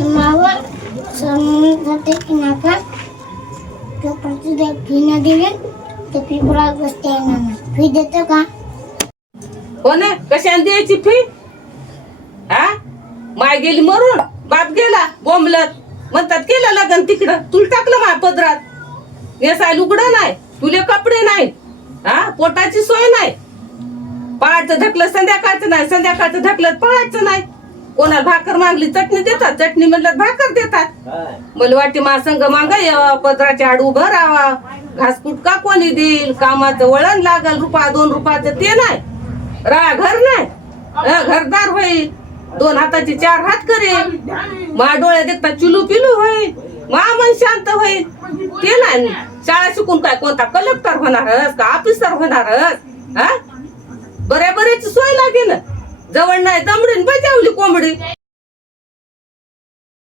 मावा जाते की नाका तो प्रतिदा फी न दिले तर फी बरा बसते येणार फी देतो का हो ना कशाने द्यायची फी हा माय गेली मरून बाप गेला बोंबलत म्हणतात केलं लग्न तिकडं तुला टाकलं माय पदरात नेसाय लुगडं नाही तुले कपडे नाही हा पोटाची सोय नाही पहाटचं धकलं संध्याकाळचं नाही संध्याकाळचं धकलं पहाटचं नाही कोणाला भाकर मागली चटणी देतात चटणी म्हणलं भाकर देतात मला वाटते मा संघ मागा यावा पदराच्या आड उभं राहावा घासपूट का कोणी देईल कामाचं वळण लागल ₹2 ते नाही घर नाही घरदार होईल 2 हाताचे 4 हात करेल मा डोळे देखता चुलू पिलू होईल मा मन शांत होईल ते नाही शाळा शिकून काय कोणता कलेक्टर होणारच का ऑफिसर होणारच हा बऱ्याची सोय लागेल जवळ नाही दमडीन बजावली कोंबडी